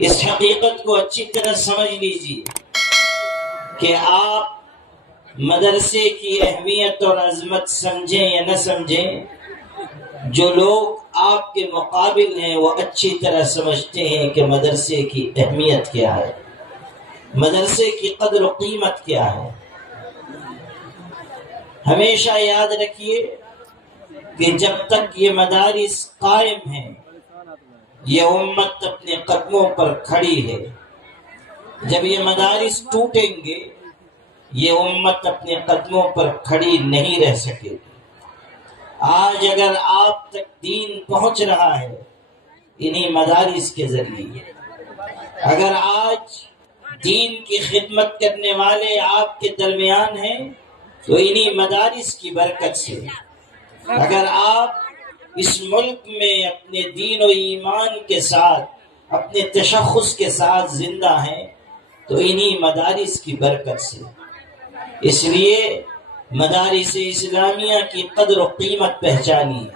اس حقیقت کو اچھی طرح سمجھ لیجیے کہ آپ مدرسے کی اہمیت اور عظمت سمجھیں یا نہ سمجھیں، جو لوگ آپ کے مقابل ہیں وہ اچھی طرح سمجھتے ہیں کہ مدرسے کی اہمیت کیا ہے، مدرسے کی قدر و قیمت کیا ہے۔ ہمیشہ یاد رکھیے کہ جب تک یہ مدارس قائم ہیں یہ امت اپنے قدموں پر کھڑی ہے، جب یہ مدارس ٹوٹیں گے یہ امت اپنے قدموں پر کھڑی نہیں رہ سکے گی۔ آج اگر آپ تک دین پہنچ رہا ہے انہی مدارس کے ذریعے، اگر آج دین کی خدمت کرنے والے آپ کے درمیان ہیں تو انہی مدارس کی برکت سے، اگر آپ اس ملک میں اپنے دین و ایمان کے ساتھ اپنے تشخص کے ساتھ زندہ ہیں تو انہی مدارس کی برکت سے۔ اس لیے مدارس اسلامیہ کی قدر و قیمت پہچانیے،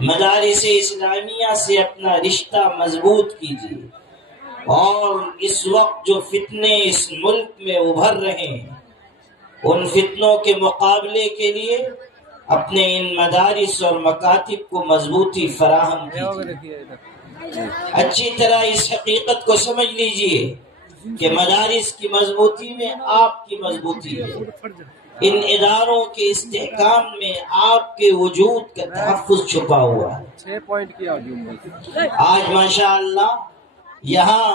مدارس اسلامیہ سے اپنا رشتہ مضبوط کیجیے، اور اس وقت جو فتنے اس ملک میں ابھر رہے ہیں ان فتنوں کے مقابلے کے لیے اپنے ان مدارس اور مکاتب کو مضبوطی فراہم کیجیے۔ اچھی طرح اس حقیقت کو سمجھ لیجیے کہ مدارس کی مضبوطی میں آپ کی مضبوطی ہے، ان اداروں کے استحکام میں آپ کے وجود کا تحفظ چھپا ہوا ہے۔ آج ماشاءاللہ یہاں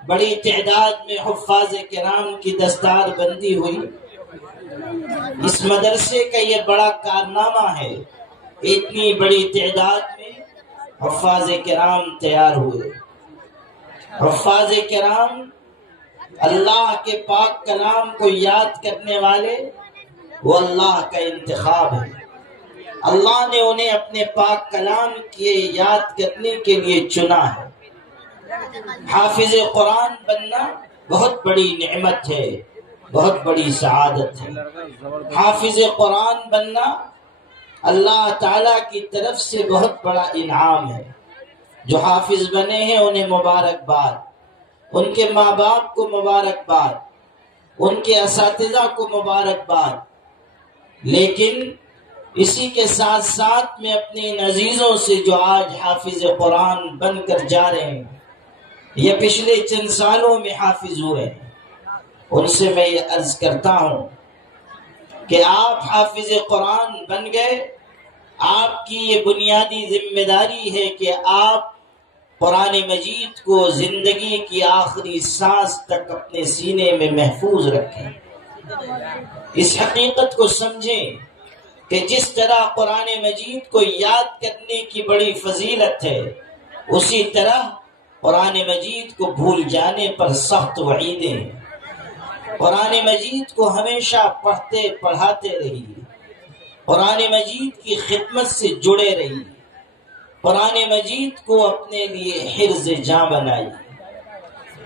بڑی تعداد میں حفاظ کرام کی دستار بندی ہوئی، اس مدرسے کا یہ بڑا کارنامہ ہے، اتنی بڑی تعداد میں حفاظ کرام تیار ہوئے۔ حفاظ کرام اللہ کے پاک کلام کو یاد کرنے والے، وہ اللہ کا انتخاب ہے، اللہ نے انہیں اپنے پاک کلام کے یاد کرنے کے لیے چنا ہے۔ حافظ قرآن بننا بہت بڑی نعمت ہے، بہت بڑی سعادت ہے۔ حافظ قرآن بننا اللہ تعالیٰ کی طرف سے بہت بڑا انعام ہے۔ جو حافظ بنے ہیں انہیں مبارکباد، ان کے ماں باپ کو مبارکباد، ان کے اساتذہ کو مبارکباد، لیکن اسی کے ساتھ ساتھ میں اپنے ان عزیزوں سے جو آج حافظ قرآن بن کر جا رہے ہیں یا پچھلے چند سالوں میں حافظ ہوئے ہیں، ان سے میں یہ عرض کرتا ہوں کہ آپ حافظ قرآن بن گئے، آپ کی یہ بنیادی ذمہ داری ہے کہ آپ قرآن مجید کو زندگی کی آخری سانس تک اپنے سینے میں محفوظ رکھیں۔ اس حقیقت کو سمجھیں کہ جس طرح قرآن مجید کو یاد کرنے کی بڑی فضیلت ہے، اسی طرح قرآن مجید کو بھول جانے پر سخت وعیدیں ہیں۔ قرآن مجید کو ہمیشہ پڑھتے پڑھاتے رہیے، قرآن مجید کی خدمت سے جڑے رہیے، قرآن مجید کو اپنے لیے حرز جاں بنائیے،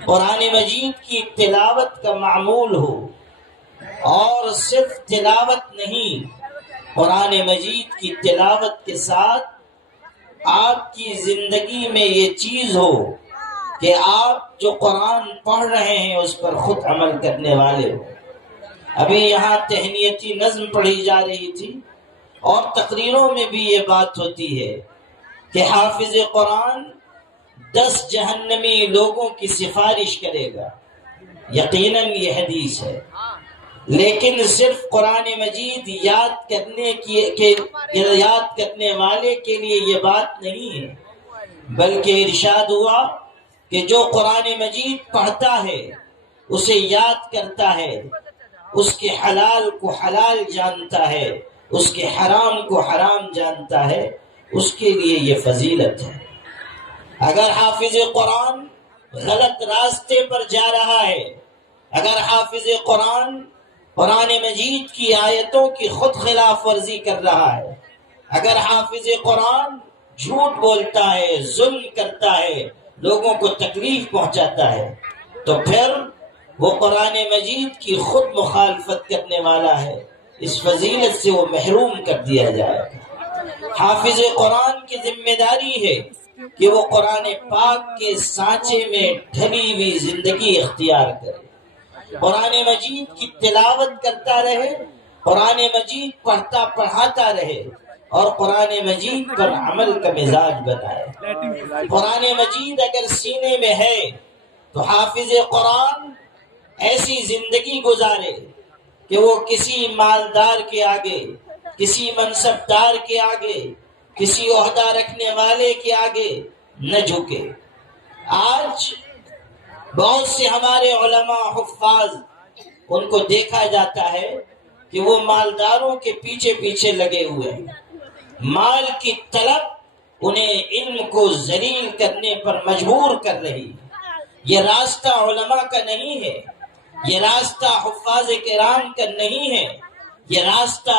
قرآن مجید کی تلاوت کا معمول ہو، اور صرف تلاوت نہیں، قرآن مجید کی تلاوت کے ساتھ آپ کی زندگی میں یہ چیز ہو کہ آپ جو قرآن پڑھ رہے ہیں اس پر خود عمل کرنے والے ہو۔ ابھی یہاں تہنیتی نظم پڑھی جا رہی تھی اور تقریروں میں بھی یہ بات ہوتی ہے کہ حافظ قرآن 10 جہنمی لوگوں کی سفارش کرے گا، یقیناً یہ حدیث ہے، لیکن صرف قرآن مجید یاد کرنے والے کے لیے یہ بات نہیں ہے، بلکہ ارشاد ہوا کہ جو قرآن مجید پڑھتا ہے، اسے یاد کرتا ہے، اس کے حلال کو حلال جانتا ہے، اس کے حرام کو حرام جانتا ہے، اس کے لیے یہ فضیلت ہے۔ اگر حافظ قرآن غلط راستے پر جا رہا ہے، اگر حافظ قرآن قرآن مجید کی آیتوں کی خود خلاف ورزی کر رہا ہے، اگر حافظ قرآن جھوٹ بولتا ہے، ظلم کرتا ہے، لوگوں کو تکلیف پہنچاتا ہے، تو پھر وہ قرآن مجید کی خود مخالفت کرنے والا ہے، اس فضیلت سے وہ محروم کر دیا جائے گا۔ حافظ قرآن کی ذمہ داری ہے کہ وہ قرآن پاک کے سانچے میں ڈھلی ہوئی زندگی اختیار کرے، قرآن مجید کی تلاوت کرتا رہے، قرآن مجید پڑھتا پڑھاتا رہے اور قرآن مجید پر عمل کا مزاج بنائے۔ قرآن مجید اگر سینے میں ہے تو حافظ قرآن ایسی زندگی گزارے کہ وہ کسی مالدار کے آگے، کسی منصبدار کے آگے، کسی عہدہ رکھنے والے کے آگے نہ جھکے۔ آج بہت سے ہمارے علماء حفاظ، ان کو دیکھا جاتا ہے کہ وہ مالداروں کے پیچھے پیچھے لگے ہوئے ہیں، مال کی طلب انہیں علم کو ذلیل کرنے پر مجبور کر رہی ہے۔ یہ راستہ علماء کا نہیں ہے، یہ راستہ حفاظ کرام کا نہیں ہے، یہ راستہ